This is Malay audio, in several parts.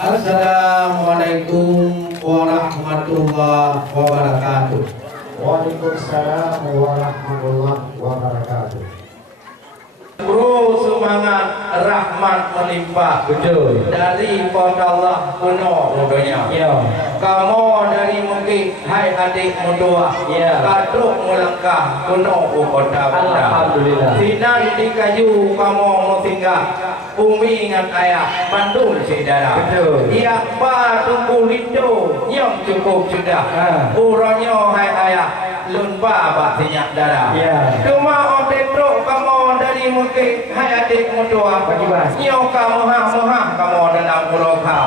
Assalamualaikum warahmatullahi wabarakatuh. Waalaikumsalam warahmatullahi wabarakatuh. Bro, semangat rahmat melimpah Betul. dari Allah penuh mudahnya. Ya. Kamu dari mungkin hai adik mudua. Ya. Kaduk melangkah penuh kota. Alhamdulillah. Sinan di kayu kamu mau singgah. Umi dengan ayah Bandung saudara. Betul. Ia pa tunggu lindo yang cukup sudah. Urangnya hai ayah lun ba batnya darah. Ya. Cuma petro kamu dari mungkin hai adik mudua. Bagaimana? Nyo kamu kamu dalam muroka.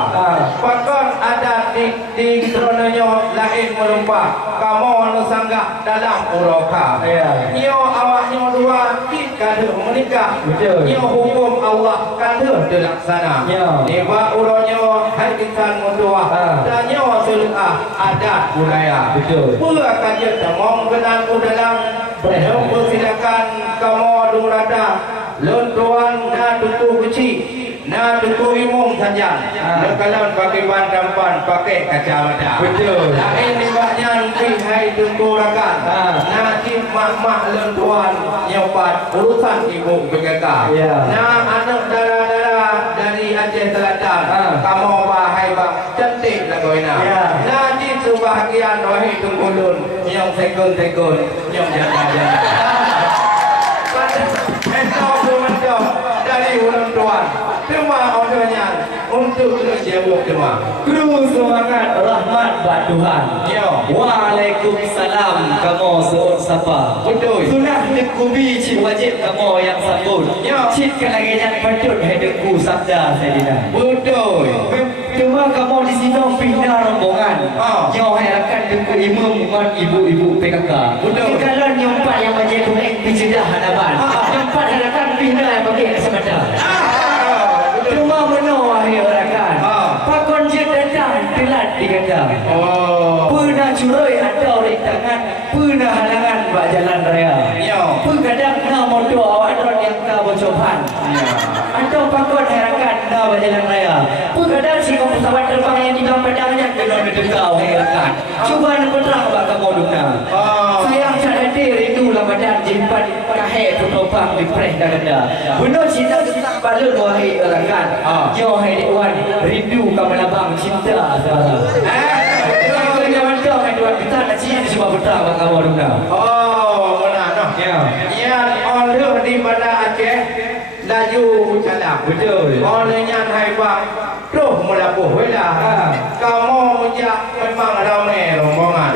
Pakon ada di trononyo lain merumpah. Kamu nusanggah dalam muroka. Ya. Nyo awaknya dua kita menikah. Betul. Nyo hukum Allah kada dilaksana. Ya. Dewa uronyo hakikat mudua. Dan nyo seluah adat budaya. Betul. Pula kaja temong kenal dalam. Silakan kamu durada. Lontuan na tutu kecil, na tutu imum saja. Kalau pakai ban dampan, pakai kacamata. Betul. Lain nibatnya pihai tutu rakan. Nanti mak lontuan nyopat urusan ibu penjaga. Nah anak darah-darah dari Aceh Selatan, kamu bahai bang cantik lagoina. Nanti sebahagian wahai tungkulun, yang sekun, yang jaga-jaga. Dari orang tuan cuma ordernya untuk terjebak cuma Kru semangat rahmat buat Tuhan. Yo. Waalaikumsalam kamu seorang sapa. Betul. Sunah dekubi cik wajib kamu yang sambut. Yo. Cik lagi yang patut hidupku sabda saya. betul. Cuma kamu di sini pindah rombongan. Yang harakan dengan imam ibu-ibu PKK. Betul. Kalau nyompat yang wajib kuning dijedah hadapan. Nyompat harakan pindah yang pakai semata. Cuma menawah ya rakan. Pakon je datang telat digandang. Pernah curoi atau rintangan, pernah halangan buat jalan raya. Kadang nak motor awak drone yang tak bocoran. Atau pakon harakan nak buat jalan raya. Kadang si pesawat terbang yang di dalam padangnya kena didekau harakan. Cuba nak terang buat kamu duna. Sayang tak ada rindu lah badan jimpan kahir tutupang di preh dada. Benar cinta tentang balun wahai rakan. Yo hai dewan rindu kamu labang cinta saudara. Kalau zaman kau kan dua kita nak cinta cuma betul buat kamu duna. Benar noh. Yang orang di pada Aceh laju jalan. Betul. Olehnya hai bang tuh melabuh wala. Kamu menjak memang ramai rombongan.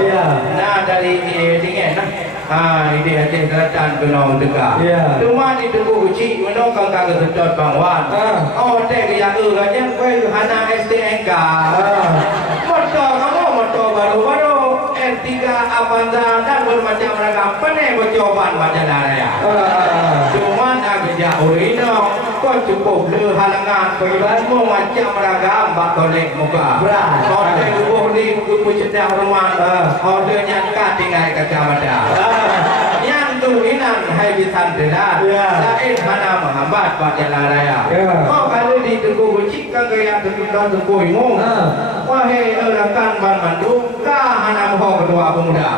Nah dari dingin nah. Ini Aceh Selatan kena dekat. Cuma di Teguh Uci menokang kagak sedot bangwan. Dek yang katanya kowe hana STNK. Motor baru R3 Avanza dan bermacam ragam pandai bercoban pada raya. Cuma agak jauh ini kau cukup le halangan peribadmu macam ragam bak tolek muka. Order tubuh ni kuku cedah rumah. Ordernya kat tinggal kacamata. Yang tu inan hai bisan telah. Lain mana menghambat buat jalan raya. Kau kalau di Teguh Uci kan gaya Teguh Imung. Wahai rakan Ban Bandung, kah hana mohon kedua pemuda.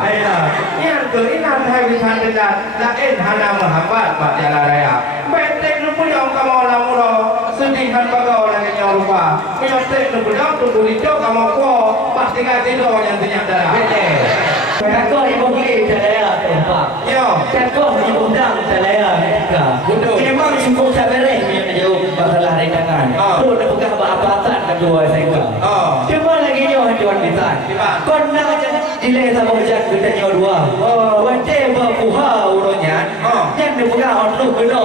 Yang tu inan hai bisan telah. Lain hana menghambat buat jalan raya. Betek lu punya kamu orang mula sedihan bagau lagi nyorupa. Betek lu punya tunggu hijau kamu kau pasti kasih doa yang tinyak darah. Kakak ibu beli telaya tempat. Kakak ibu undang telaya mereka. Memang cukup tak beres yang menjawab masalah rintangan. Tu dah pegang apa-apatan kedua saya. Cuma lagi nyawa tuan bitan. Kau nak delay sama hujan kita nyawa dua. Wante berpuha urunya. Yang dia pegang outlook kena.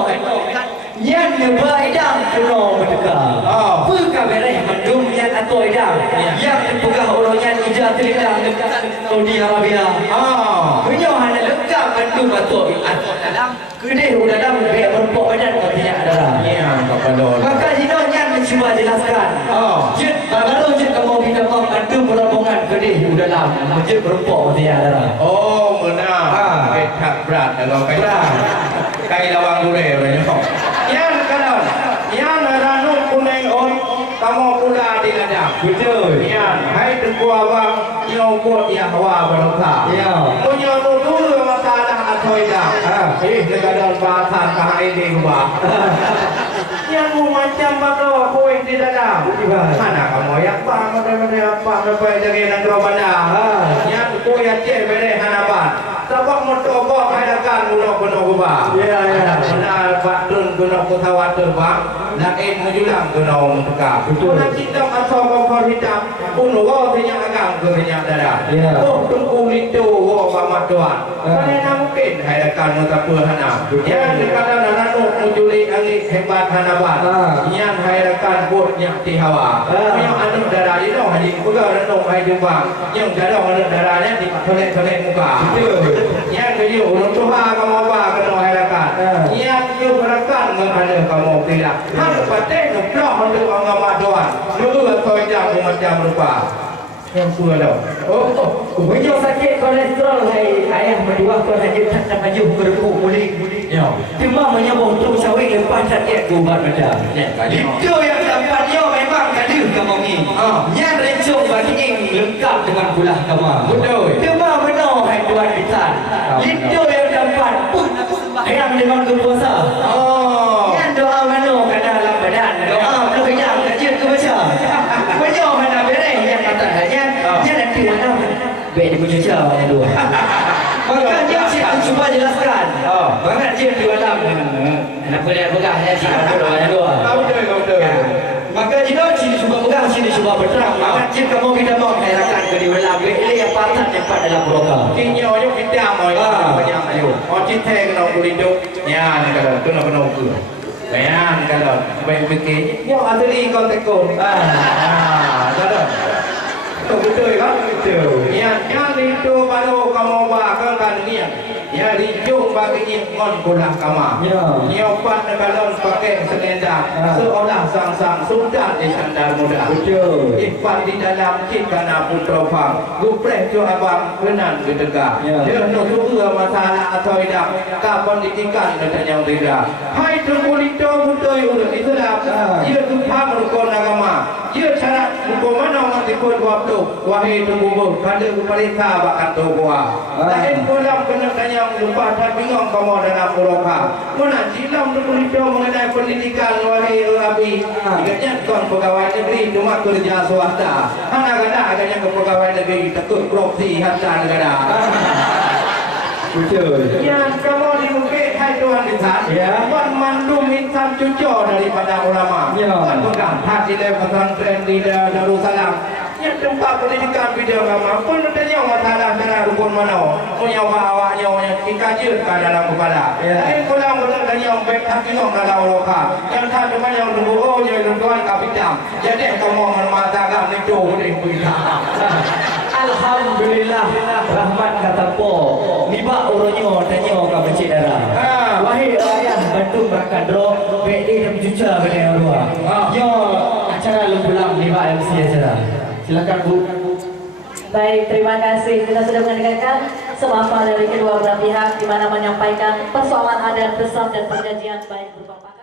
Yang dia beridang kena berdekar. Perkah beres mendung yang atau idang. Yang dia pegang urunya ijah terindang dekat Saudi Arabia. Punya hanya lekap mendung atau dalam kedih udah dalam biar berpok badan kau tidak darah. Maka jinanya mencuba jelaskan. Jid baru jid kamu kita mau mendung berombongan kedih udah dalam jid berpok tidak darah. Benar. Tak berat kalau kai lawang dure. Yang kalau yang ranu kuning on kamu pula di ladang. Betul. Ya, hai tengku abang nyokot ya hawa berasa. Ya. Punya dulu masalah atau dah. Negara bahasan kah ini gua. Yang macam bago kowe di dalam. Mana kamu yang apa apa jadi negara mana? Yang kowe aje bere hanapan. Sabak motobo hadakan guna gua. Ya ya. Benar patun guna pesawat terbang. Lain menjulang guna muka. Guna cinta asal kau hitam. Uno punya agam punya darah. Oh tunggu itu pamat tuan. Karena mungkin hadakan mutapur hana. Yang kalau nanu mujuli angin hebat hanapan. Yang hadakan bot yang tihawa. Yang anu darah itu hari muka nanu hai jumpa. Yang darahnya di tolek muka. Yang keju urut tuha kamu apa kena hadakan. Yang keju hadakan mengada kamu tidak. Hal paten nukrah untuk angamat tuan. Nuru kau jam macam rupa. Yang tua dah. Punya sakit kolesterol ayah berdua kau sakit tak maju berku mulik. Cuma menyambung tu sawit lepas sakit gubat macam. Itu yang dampaknya memang kadir kamu ni. Yang rencong bagi lengkap dengan pulah kamu. Betul. Cuma benar hai tuan pisan. Itu yang dampak pun yang memang berpuasa. Yang doa mano kat dalam badan. Doa belum yang kecil ke macam. Banyak mana beres yang kata yang nanti mana baik di pencuci yang dua. Maka dia saya cuba jelaskan. Bangat dia di dalam. Nak boleh pegang saya sih kalau yang dua. Kau betul. Maka jika sini cuba pegang sini cuba berterang. Maka jika kamu tidak mau melakukan ke di dalam ini yang patah tempat dalam program. Kinyo yo kita mau banyak ayo. Oh cinta kena kulindo. Ya kalau tu nak kena ukur. Bayan kalau baik fikir. Yo asli kau tekun. Kalau betul kan? Betul. Yang itu baru kamu bahkan ni. Ya rindu bagi ngon pulang kama. Nyo pan kalau pakai selendang seolah sang sultan di sandal muda. Betul. Ipan di dalam cikana putra fang. Gupreh jo abang kenan gedega. Dia no suka masalah atau tidak. Kapan dikikan katanya tidak. Hai terkulito putoi urut Islam. Dia tumpah merukon agama. Dia cara hukuman orang tipun waktu. Wahai tubuh kada kuparita bakat tubuh. Lain pulang kena tanya lupa dan bingung kamu dalam muroka. Mana silam terkulito mengenai pendidikan wahai Abi. Ikatnya kon pegawai negeri cuma kerja swasta. Hana kada agaknya ke pegawai negeri takut korupsi harta negara. Betul. Yang kamu dimungkin hai Tuhan insan. Tuhan mandum insan cucu daripada ulama. Tuhan pegang hati dari pesantren di Darussalam. Yang tempat pendidikan bidang agama pun tanya masalah cara rukun mana. Punya awaknya yang dikaji ke dalam kepala. Lain pulang tanya baik hati orang dalam uloka. Yang tak cuma yang dulu yang Tuhan kapitam. Jadi kamu menmatakan itu boleh berita. Alhamdulillah rahmat kata po. Niba uronyo tanyo ka becik darah. Wahai ayah bantu berkadro bedi dan cuca benda dua. Yo acara lu pulang niba MC acara. Silakan Bu. Baik, terima kasih. Kita sudah mendengarkan semapan dari kedua belah pihak di mana menyampaikan persoalan adat, besar dan perjanjian baik berupa